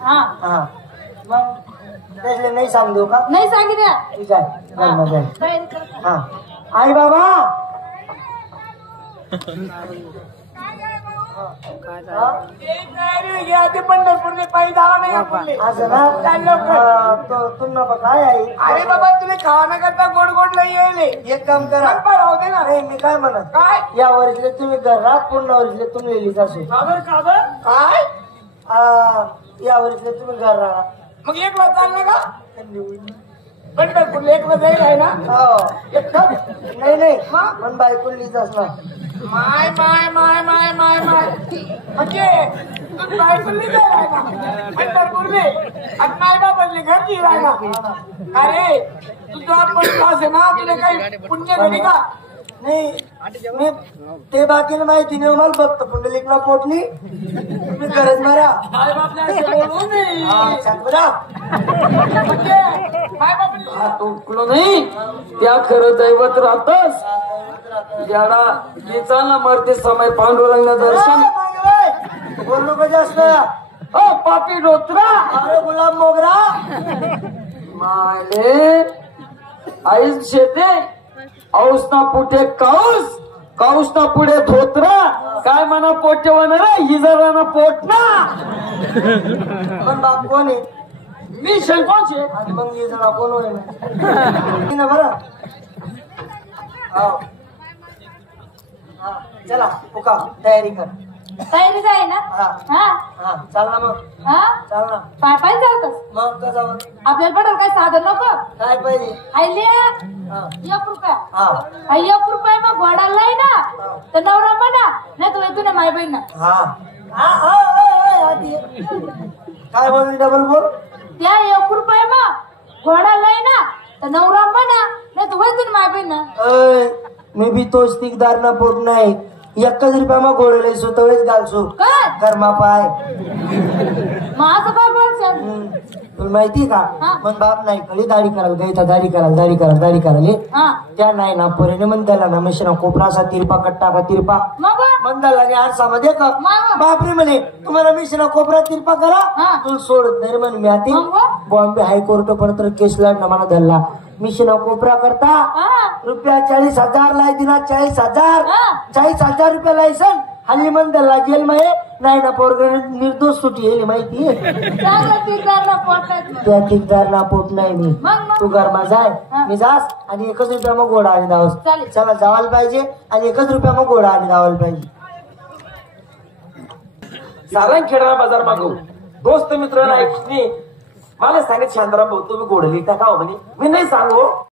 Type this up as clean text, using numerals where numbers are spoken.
हाँ हाँ मग त्यातले नाही सांगू का? नहीं सांगितलं. ठीक आहे तयारी कर. हाँ आई बाबा पंढरपूरले पायी जावा नाही आपण असं ना तुम्हाला काय आहे? अरे बाबा तुम्ही खावा करता गोड गोड नाही येले एक काम करा राहू दे ना. नाही मी काय म्हणत काय या वर्षीले तुम्ही घरा पूर्ण वर्षीले तुम्ही लिहिलीच असो काय या वर्षीले तुम्ही घर राहा मग एक वाज चालला का पंढरपूरला एक वाज जाईल आहे ना. हो एकटं? नाही नाही पण बायको लिहिच असणार माय माय माय माय माय माय म्हणजे तू बायकोली जाय ना पंढरपूरले आणि माय बाबाले घरची राहिला. अरे तुझा पण आहे ना तुला काही पुण्य झाली का? नाही मी ते बाकीला माहिती नाही मला बघतो पुंडलिकला पोटली मी गरज मारा माय बापला बोलू नये म्हणजे माय बापले तुकलो नाही त्या खरं दैवत राहतस ज्याला गीचाला मरते समय पांडुरंग दर्शन बोल नको जास्त ओ पापी डोत्रा अरे गुलाब मोगरा मायले आईस शेते औसना पुढे काऊस काऊसना पुढे धोत्रा काय म्हणा पोटेवाना रे हिजराना पोटना पण बाप कोण आहे? मी शंकोचे आणि मग ये जरा कोण होईल ना बरं चला पुका तयारी कर तयारी जाय ना. हा हा हा चाल ना मग हा चाल ना पाय पाय चालतस. मग कसा आपल्याला पडेल काय साधन नको. काय पाहिजे आयले हा 1 रुपया. हा 1 रुपया मग घोडाला आहे ना तर नवरा म्हणा नाही तू येतो ना माय बहीण ना. हा हा आधी काय बोल डबल बोल त्या 1 रुपया मग घोडाला आहे ना तर नवरा म्हणा नाही तू येतो ना माय बहीण ना. मी बी तोच तिकदार ना पोट नाही 1 रुपया मग गोळले स्वतःच घालसो काय कर्मा पाय माझं काय बोलचं. तुला माहिती का हा. मग बाप नाही कळी दाढी करायला गायचा दाढी करायला हा त्या नाही ना पोरेने मन त्याला ना मशीना कोपरा असा तिरपा कट्टा का तिरपा मग मंदाला आणि आरसामध्ये का मग? बापरे म्हणे तुम्हाला मिशिना कोपरा तिरपा करा हा. तुला सोडत नाही रे म्हणे मी आती मग? बॉम्बे हायकोर्ट पर्यंत केस लाडला मला धरला मिशिना कोपरा करता हा रुपया 40,000 लाई दिना 40,000 हा. 40,000 रुपये लायसन हल्ली मंदरला जेल मध्ये नाही ना पोरग निर्दोष सुटी येईल माहिती चांगलं तिरदारला पोटात मग. त्या ठिकदारला पोट नाही मी मग? तू घरमा जाय हा. मी जास आणि 1 रुपया मग घोडा आणि धावस चालेल. चला जावायला पाहिजे आणि 1 रुपया मग घोडा आणि धावायला पाहिजे. सारंग खेळणार बाजार मागू दोस्त मित्र नाही मला सांगितलं शांताराम भाऊ तुम्ही गोडली टाका म्हणे मी नाही सांगू